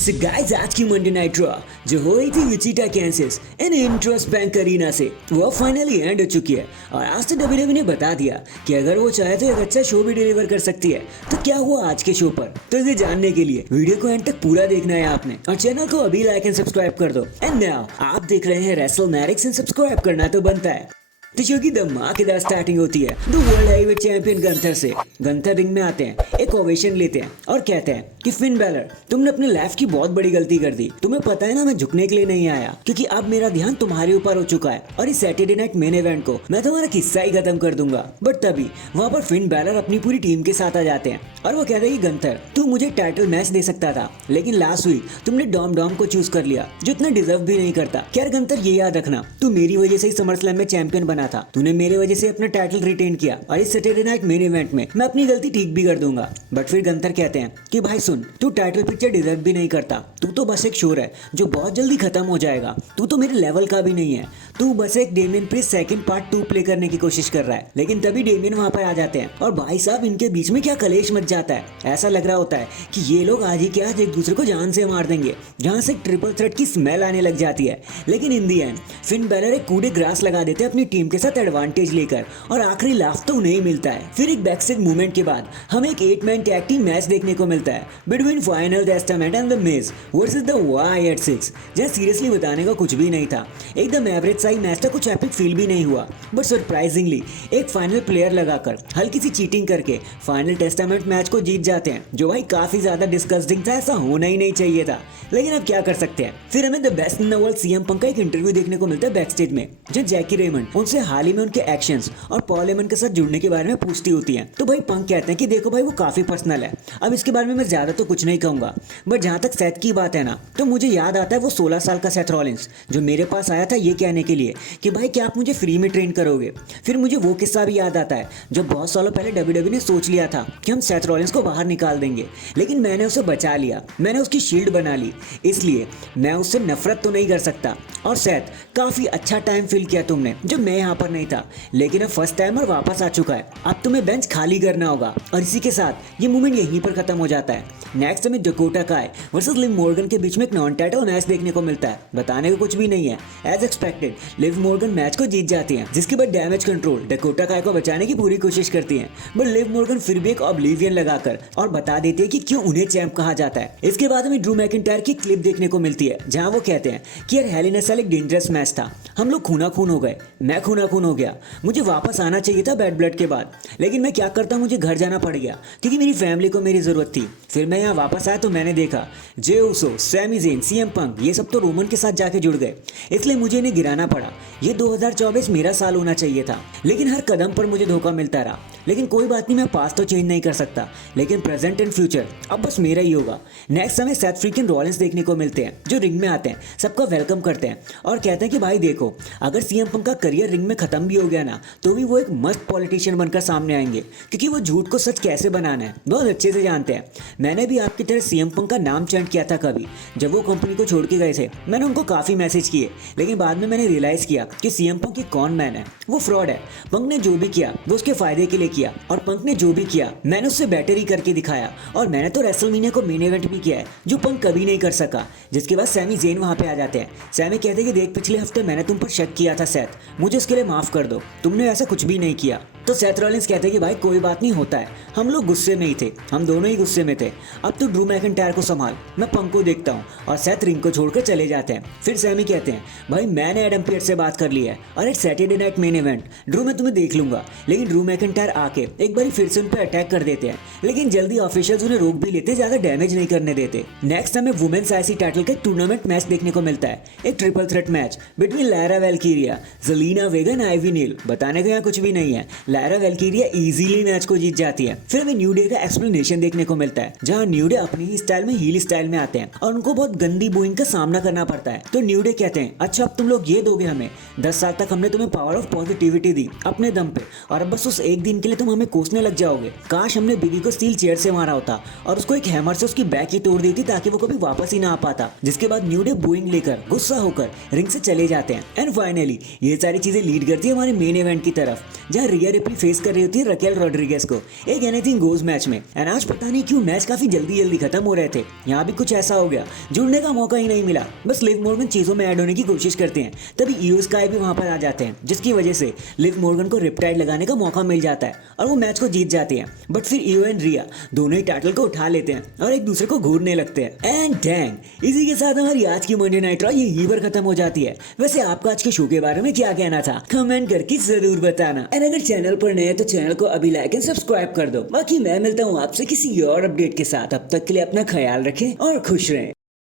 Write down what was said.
So guys, आज की Monday night draw जो हो रही थी विचिटा कैंसस इन इंट्रस्ट बैंक अरीना से वो फाइनली एंड हो चुकी है। और आज तो डब्ल्यूडब्ल्यूई ने बता दिया कि अगर वो चाहे तो एक अच्छा शो भी डिलीवर कर सकती है। तो क्या हुआ आज के शो पर, तो इसे जानने के लिए वीडियो को एंड तक पूरा देखना है आपने, और चैनल को अभी लाइक एंड सब्सक्राइब कर दो। एंड नाउ आप देख रहे हैं रेसलमैनिक्स एंड सब्सक्राइब करना तो बनता है। तो शो की धमाकेदार स्टार्टिंग होती है the world heavyweight champion Gunther से। गंथर रिंग में आते हैं, एक ओवेशन लेते हैं और कहते हैं कि फिन बैलर, तुमने अपने लाइफ की बहुत बड़ी गलती कर दी। तुम्हें पता है ना, मैं झुकने के लिए नहीं आया, क्योंकि अब मेरा ध्यान तुम्हारे ऊपर हो चुका है और इस सैटरडे नाइट मेन इवेंट को मैं तुम्हारा किस्सा ही खत्म कर दूंगा। बट तभी वहाँ पर फिन बैलर अपनी पूरी टीम के साथ आ जाते हैं और वो कहते हैं कि गंथर, तू मुझे टाइटल मैच दे सकता था, लेकिन लास्ट वीक तुमने डॉम डॉम को चूज कर लिया जो इतना डिजर्व भी नहीं करता। खैर गंथर, ये याद रखना, तू मेरी वजह से ही समरस्लैम में चैंपियन बना था, तूने मेरे वजह से अपना टाइटल रिटेन किया और इस सैटरडे नाइट मेन इवेंट में मैं अपनी गलती ठीक भी कर दूंगा। बट फिर गंथर कहते हैं कि भाई सुन, तू टाइटल पिक्चर डिजर्व भी नहीं करता, तू तो बस एक शोर है जो बहुत जल्दी खत्म हो जाएगा, तू तो मेरे लेवल का भी नहीं है, तू बस एक Damian Priest second part 2 play करने की कोशिश कर रहा है। लेकिन तभी डेमियन वहां पर आ जाते हैं और भाई साहब इनके बीच में क्या कलेश मच जाता है। ऐसा लग रहा होता है कि ये लोग आज ही के आज एक दूसरे को जान से मार देंगे, जहां से ट्रिपल थ्रेट की स्मेल आने लग जाती है। लेकिन इन दी एंड फिन बैलर एक कूड़े ग्रास लगा देते हैं अपनी टीम के साथ एडवांटेज लेकर, और आखिरी लाफ तो उन्हें ही मिलता है। फिर एक बैकस्टेज मूवमेंट के बाद हमें एक 8 मैन टैग टीम मैच देखने को मिलता है between Final Testament and the Miz versus the Wyatt 6, जहां सीरियसली बताने का कुछ भी नहीं था। एकदम एवरेज साइज मैच था, कुछ एपिक फील भी नहीं हुआ। बट सरप्राइजिंगली एक फाइनल प्लेयर लगाकर हल्की सी चीटिंग करके फाइनल टेस्टामेंट मैच को जीत जाते हैं, जो भाई काफी ज्यादा डिस्गस्टिंग था, ऐसा होना ही नहीं चाहिए था, लेकिन अब क्या कर सकते हैं। फिर हमें the best in the world CM Punk का एक इंटरव्यू देखने को मिलता है बैकस्टेज में, जहां जैकी रेमंड उनसे हाल ही में उनके एक्शंस और पॉल हेमन के साथ जुड़ने के बारे में पूछती होती है। तो भाई पंक कहते हैं कि देखो भाई, वो काफी पर्सनल है, अब इसके बारे में मैं ज्यादा तो कुछ नहीं कहूंगा। बट जहां तक सेथ की बात है ना, तो मुझे याद आता है वो 16 साल का सेथ रॉलिंस जो मेरे पास आया था ये कहने के लिए कि भाई क्या आप मुझे फ्री में ट्रेन करोगे। फिर मुझे वो किस्सा भी याद आता है जो बहुत सालों पहले डब्ल्यूडब्ल्यूई ने सोच लिया था कि हम सेथ रॉलिंस को बाहर निकाल देंगे, लेकिन मैंने उसे बचा लिया, मैंने उसकी शील्ड बना ली, इसलिए मैं उससे नफरत तो नहीं कर सकता। और सेथ, काफी अच्छा टाइम फिल किया तुमने जो मैं यहाँ पर नहीं था, लेकिन अब फर्स्ट टाइमर वापस आ चुका है, अब तुम्हें बेंच खाली करना होगा। और इसी के साथ ये मूवमेंट यहीं पर खत्म हो जाता है। नेक्स्ट हमें डकोटा काय वर्सेस लिव मॉर्गन के बीच में एक नॉन टाइटल मैच देखने को मिलता है। बताने को कुछ भी नहीं है, as expected Liv Morgan match को जीत जाती हैं, जिसके बाद डैमेज कंट्रोल डकोटा काय को बचाने की पूरी कोशिश करती हैं। बट लिव मॉर्गन फिर भी एक ऑब्लिवियन लगाकर और बता देती है कि क्यों उन्हें चैंप कहा जाता है। इसके बाद हमें ड्रू मैकिंटायर की क्लिप देखने को मिलती है, जहां वो कहते हैं कि यार हेल इन अ सेल एक डेंजरस मैच था, हम लोग खूना खून हो गए, मैं खूना खून हो गया, मुझे वापस आना चाहिए था बैड ब्लड के बाद, लेकिन मैं क्या करता, मुझे घर जाना पड़ गया क्योंकि मेरी फैमिली को मेरी जरूरत थी। फिर मैं यहाँ वापस आया तो मैंने देखा जे उसो, सैमी ज़ेन, सीएम पंक ये सब तो रोमन के साथ जाके जुड़ गए, इसलिए मुझे इन्हें गिराना पड़ा। ये 2024 मेरा साल होना चाहिए था, लेकिन हर कदम पर मुझे धोखा मिलता रहा। लेकिन कोई बात नहीं, मैं पास्ट तो चेंज नहीं कर सकता, लेकिन प्रेजेंट एंड फ्यूचर अब बस मेरा ही होगा। नेक्स्ट हमें सेथ फ्रीकिन रॉलिंस देखने को मिलते हैं, जो रिंग में आते हैं, सबका वेलकम करते हैं और कहते हैं कि भाई देखो, अगर सीएम पंक का करियर रिंग में खत्म भी हो गया ना, तो भी वो एक मस्त पॉलिटिशियन बनकर सामने आएंगे, क्योंकि वो झूठ को सच कैसे बनाना है बहुत अच्छे से जानते हैं। मैंने भी आपकी तरह सीएम पंक का नाम चैंट किया था कभी, जब वो कंपनी को छोड़ के गए थे। मैंने उनको काफी मैसेज किए, लेकिन बाद में मैंने रियलाइज किया कि सीएम पंक एक कॉन मैन है, वो फ्रॉड है। पंक ने जो भी किया वो उसके फायदे के लिए किया, और पंक ने जो भी किया मैंने उससे बेटर ही करके दिखाया। और मैंने तो रेसलमेनिया को मेन इवेंट भी किया है, जो पंक कभी नहीं कर सका। जिसके बाद सैमी ज़ेन वहां पे आ जाते हैं। सैमी कहते हैं कि देख, पिछले हफ्ते मैंने तुम पर शक किया था सेथ, मुझे उसके लिए माफ कर दो, तुमने ऐसा कुछ भी नहीं किया। तो सेथ रॉलिंस कहते हैं कि भाई कोई बात नहीं, होता है, हम लोग गुस्से में ही थे, हम दोनों ही गुस्से में थे, अब तो ड्रू मैकिंटायर को संभाल, मैं पंक को देखता हूँ। और सेथ रिंग को छोड़कर चले जाते हैं। फिर सैमी कहते हैं भाई मैंने एडम पियर्स से बात कर ली है और एक Saturday night main event Drew मैं तुम्हें देख लूंगा। लेकिन ड्रू मैकिंटायर आके एक बार फिर से उन पर अटैक कर देते हैं, लेकिन जल्दी ऑफिशियल्स उन्हें रोक भी लेते, ज्यादा डैमेज नहीं करने देते। नेक्स्ट हमें वुमेन्स आईसी टाइटल का टूर्नामेंट मैच देखने को मिलता है, एक triple threat match between Lyra Valkyria, Zelina Vega and Ivy Nile. बताने को यहाँ कुछ भी नहीं है, लायरा वेल्कीरिया इजीली मैच को जीत जाती है। फिर हमें न्यू डे का एक्सप्लेनेशन देखने को मिलता है, जहां न्यू डे अपनी ही स्टाइल में हील स्टाइल में आते हैं और उनको बहुत गंदी बूइंग का सामना करना पड़ता है। तो न्यू डे कहते हैं अच्छा अब तुम लोग ये दोगे हमें, 10 साल तक हमने तुम्हें पावर ऑफ पॉजिटिविटी दी अपने दम पे, और अब बस उस एक दिन के लिए तुम हमें कोसने लग जाओगे। काश हमने बिगी को स्टील चेयर से मारा होता और उसको एक हैमर से उसकी बैक ही तोड़ दी थी, ताकि वो कभी वापस ही ना आ पाता। जिसके बाद न्यू डे बूइंग लेकर गुस्सा होकर रिंग से चले जाते हैं। एंड फाइनली ये सारी चीजें लीड करती है हमारे मेन इवेंट की तरफ, जहाँ रिया रिप्ले WWE फेस कर रही होती है रकेल रॉड्रिगेज को एक एनीथिंग गोज मैच में। एंड आज पता नहीं क्यों मैच काफी जल्दी खत्म हो रहे थे। यहाँ भी कुछ ऐसा हो गया, जुड़ने का मौका ही नहीं मिला। बस लिव मॉर्गन चीजों में ऐड होने की कोशिश करते हैं, तभी ईओ स्काई भी वहां पर आ जाते हैं, जिसकी वजह से लिव मॉर्गन को रिपटाइड लगाने का मौका मिल जाता है और वो मैच को जीत जाते हैं। बट फिर ईओ एंड रिया दोनों ही टाइटल को उठा लेते हैं और एक दूसरे को घूरने लगते हैं। एंड डैंग, इसी के साथ हमारी आज की मंडे नाइट रॉ यहीं पर खत्म हो जाती है। वैसे आपका आज के शो के बारे में क्या कहना था, कमेंट करके जरूर बताना। एंड अगर चैनल पर नए तो चैनल को अभी लाइक एंड सब्सक्राइब कर दो। बाकी मैं मिलता हूँ आपसे किसी और अपडेट के साथ। अब तक के लिए अपना ख्याल रखें और खुश रहें।